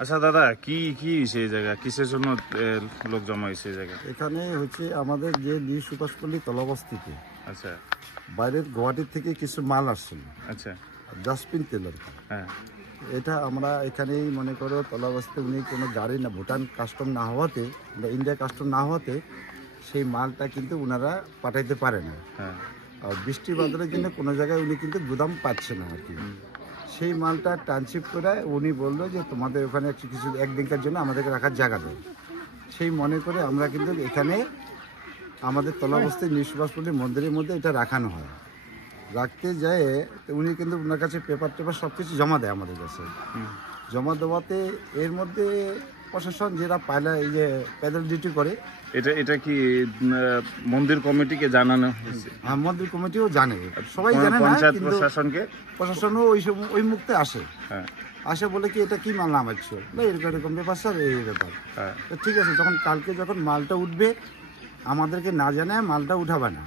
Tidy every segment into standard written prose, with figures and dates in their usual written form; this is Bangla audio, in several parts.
আচ্ছা দাদা, কি কি সেই জায়গা, কিসের জন্য লোক জমা হয়েছে এই জায়গা? এখানে হচ্ছে আমাদের যে নিউ সুভাষপল্লী তলাবস্তিতে আচ্ছা বাইরের গুয়াহাটির থেকে কিছু মাল আসছিল, আচ্ছা। জাসপিন তেল আর কি। হ্যাঁ এটা আমরা এখানেই মনে করো তলাবস্তিতে উনি কোনো গাড়ি না, ভুটান কাস্টম না হওয়াতে বা ইন্ডিয়া কাস্টম না হওয়াতে সেই মালটা কিন্তু ওনারা পাঠাইতে পারে না। হ্যাঁ আর বৃষ্টি বাদলের জন্য কোনো জায়গায় উনি কিন্তু গুদাম পাচ্ছে না আর কি। সেই মালটা ট্রান্সশিপ করে উনি বললো যে তোমাদের ওখানে কিছু একদিনকার জন্য আমাদেরকে রাখার জায়গা দেয়। সেই মনে করে আমরা কিন্তু এখানে আমাদের তলাবস্তির নিউ সুভাষপল্লী মন্দিরের মধ্যে এটা রাখানো হয়। রাখতে যায় উনি কিন্তু ওনার কাছে পেপার টেপার সব কিছু জমা দেয় আমাদের কাছে। জমা দেওয়াতে এর মধ্যে প্রশাসন যেটা পায়লা এই যে প্যাডেল ডিউটি করে, এটা কি মন্দির কমিটিকে জানানো হয়েছে? হ্যাঁ, মন্দির কমিটিও জানে, সবাই জানে না, পঞ্চায়েত কিন্তু প্রশাসনকে? প্রশাসনও ওই মুহূর্তে আসে। হ্যাঁ আসে বলে কি এটা কি মাল নামাচ্ছ, না এরকম এরকম ব্যাপার স্যার, এই ব্যাপার। হ্যাঁ তো ঠিক আছে, কালকে যখন মালটা উঠবে আমাদেরকে না জানায় মালটা উঠাবে না।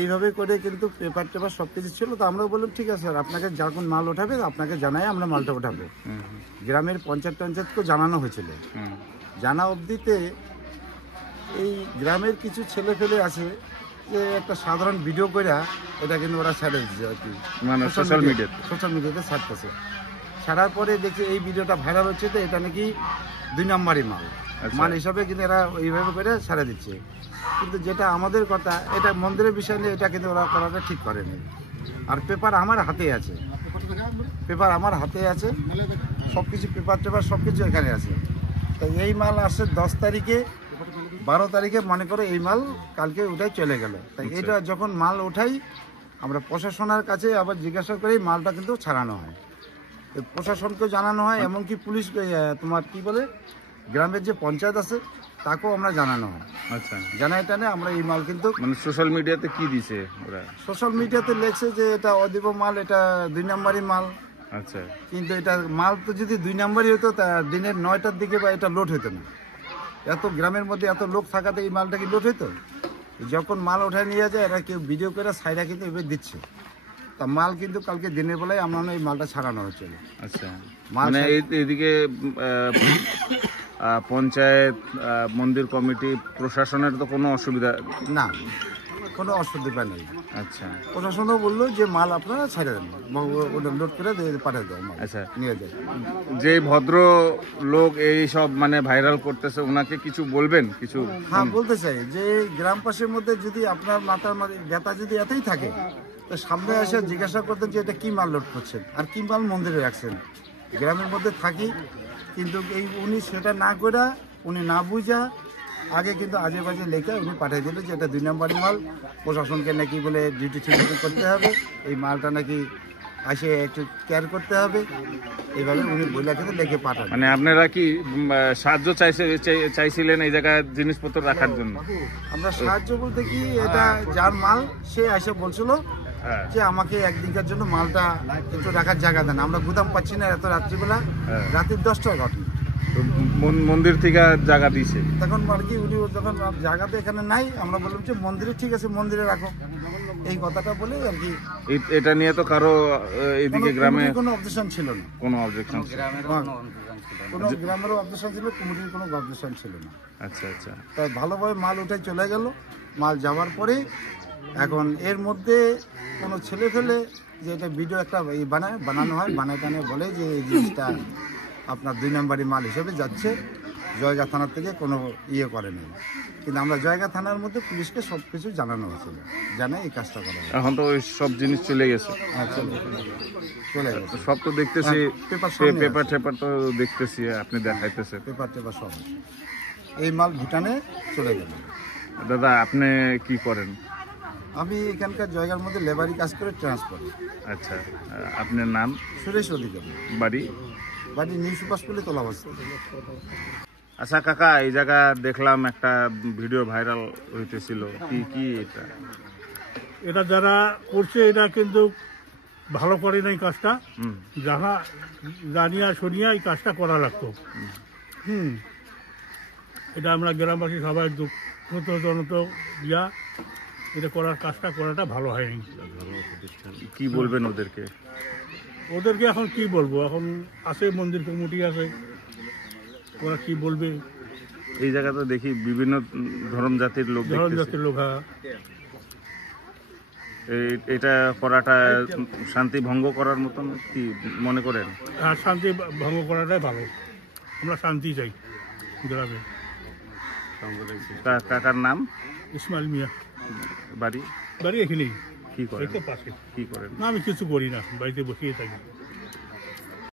এইভাবে করে কিন্তু পেপার টেপার সব কিছু ছিল। তো আমরা বললাম ঠিক আছে স্যার, আপনাকে যখন মাল ওঠাবে আপনাকে জানাই আমরা মালটা ওঠাবো। গ্রামের পঞ্চায়েতকেও জানানো হয়েছিল। জানা অবধিতে এই গ্রামের কিছু ছেলে ফেলে আছে যে একটা সাধারণ ভিডিও করে এটা কিন্তু ওরা ছেড়ে দিচ্ছে আর কি, মানে সোশ্যাল মিডিয়াতে ছাড়তেছে। ছাড়ার পরে দেখি এই ভিডিওটা ভাইরাল হচ্ছে, তো এটা নাকি 2 নম্বরই মাল হিসাবে কিন্তু এরা এইভাবে করে ছেড়ে দিচ্ছে। কিন্তু যেটা আমাদের কথা, এটা মন্দিরের বিষয় নিয়ে এটা কিন্তু ওরা করাটা ঠিক করেনি। আর পেপার আমার হাতে আছে, সব কিছু পেপার টেপার সব কিছু এখানে আছে। তো এই মাল আসছে 10 তারিখে, 12 তারিখে মনে করো এই মাল কালকে উঠাই চলে গেল। তাই এটা যখন মাল ওঠাই আমরা প্রশাসনের কাছে আবার জিজ্ঞাসা করি, মালটা কিন্তু ছাড়ানো হয়, প্রশাসনকে জানানো হয়, এমনকি পুলিশ তোমার কি বলে গ্রামের যে পঞ্চায়েত আছে তাকেও আমরা জানানো হয়। আচ্ছা, জানাই টানে আমরা এই মাল কিন্তু মানে সোশ্যাল মিডিয়াতে কি দিছে ওরা? সোশ্যাল মিডিয়াতে লেখছে যে এটা অদীপ মাল, এটা 2 নম্বরই মাল। আচ্ছা, কিন্তু এটা মাল তো যদি 2 নম্বরই হতো তা দিনের 9টার দিকে বা এটা লোড হতো না। এত গ্রামের মধ্যে এত লোক থাকাতে এই মালটা কি লোড হতো? যখন মাল ওঠায় নিয়ে যায় এরা কেউ ভিডিও করে সাইডা কিন্তু এবার দিচ্ছে। তা মাল কিন্তু কালকে দিনের বেলায় আমরা এই মালটা ছাড়ানো হচ্ছিল। আচ্ছা, মানে এইদিকে পঞ্চায়েত, মন্দির কমিটি, প্রশাসনের তো কোনো অসুবিধা না, কোনো অসুবিধা নেই। আচ্ছা, প্রশাসনও বললো যে মাল আপনারা ছেড়ে দেন, ওটা লোড করে পাঠিয়ে দেয় মাল। আচ্ছা, নিয়ে যায়। যে ভদ্র লোক এই সব মানে ভাইরাল করতেছে ওনাকে কিছু বলবেন? কিছু হ্যাঁ, বলতে চাই যে গ্রাম পাশের মধ্যে যদি আপনার মাথার ব্যথা যদি এতই থাকে তো সামনে এসে জিজ্ঞাসা করতেন যে এটা কি মাল লোড করছেন আর কি মাল মন্দিরে রাখছেন। গ্রামের মধ্যে থাকি, কিন্তু এই উনি সেটা না করে, উনি না বুঝা আগে কিন্তু আজে বাজে লেখা উনি পাঠিয়ে দিল যে এটা 2 নম্বরই মাল, প্রশাসনকে নাকি বলে ডিউটি ঠিক করতে হবে, এই মালটা নাকি আসে একটু কেয়ার করতে হবে, এইভাবে উনি বলে কিন্তু লিখে পাঠান। মানে আপনারা কি সাহায্য চাইছিলেন এই জায়গায় জিনিসপত্র রাখার জন্য? আমরা সাহায্য বলতে কি, এটা যার মাল সে এসে বলছিল যে আমাকে একদিনকার জন্য মালটা একটু রাখার জায়গা দেন, আমরা গুদাম পাচ্ছি না এত রাত্রিবেলা, রাতের 10টার ঘটনা। মন্দির থেকে জায়গা দিয়েছে তখন আর কি উনি যখন জায়গাতে এখানে নাই, আমরা বললাম যে মন্দিরে ঠিক আছে, মন্দিরে রাখো, এই কথাটা বলে আর কি। এটা নিয়ে তো কারো এইদিকে গ্রামে কোনো অবজেকশন ছিল না, কোনো অবজেকশন কোনো গ্রামেরও অবজেকশন ছিল, কমিটির কোনো অবজেকশন ছিল না। আচ্ছা আচ্ছা, তাই ভালোভাবে মাল উঠে চলে গেল। মাল যাওয়ার পরে এখন এর মধ্যে কোনো ছেলে ফেলে যে এটা ভিডিও একটা বানানো হয়, বানায় টানে বলে যে এই জিনিসটা আপনার 2 নম্বরই মাল হিসেবে যাচ্ছে, জয়গা থানার থেকে কোনো করে নেই। কিন্তু আমরা জয়গা থানার মধ্যে পুলিশকে সব কিছু জানানো হয়েছিল, জানাই এই কাজটা করা হয়। এখন তো ওই সব জিনিস চলে গেছে। হ্যাঁ, চলে গেছে সব তো দেখতেছি, পেপার টেপার তো দেখতেছি আপনি দেখাইতেছে, পেপার টেপার সব। এই মাল ভুটানে চলে গেল। দাদা আপনি কি করেন? আমি এখানকার জায়গার মধ্যে লেবারি কাজ করে ট্রান্সফার। আচ্ছা, আপনার নাম? সুরেশ অধিকারী, বাড়ি নিউ সুভাষপল্লী তলাবস্তি। আচ্ছা কাকা, এই জায়গা দেখলাম একটা ভিডিও ভাইরাল হইতেছিল, কি এটা? এটা যারা করছে এটা কিন্তু ভালো করে নাই কাজটা, যাহা জানিয়া শুনিয়া এই কাজটা করা লাগতো। এটা আমরা গ্রামবাসী সবাই দুঃখজনক দিয়া এটা কাজটা করাটা ভালো হয়নি। কি বলবেন ওদেরকে? ওদেরকে এখন কি বলবো, এখন আছে মন্দির কমিটি আছে, ওরা কি বলবে। এই জায়গাতে দেখি বিভিন্ন ধর্ম জাতির লোক ধরন দেখতেছি। জাতির লোক, হ্যাঁ। এটা করাটা শান্তি ভঙ্গ করার মতন কি মনে করেন? আর শান্তি ভঙ্গ করাটাই ভালো, আমরা শান্তি চাই গ্রামে। কাকার নাম? ইসমাইল মিয়া। বাড়ি? বাড়ি এখানেই, কি করেন? এই তো পাশে। কি করেন? না, আমি কিছু করি না, বাড়িতে বসিয়ে থাকি।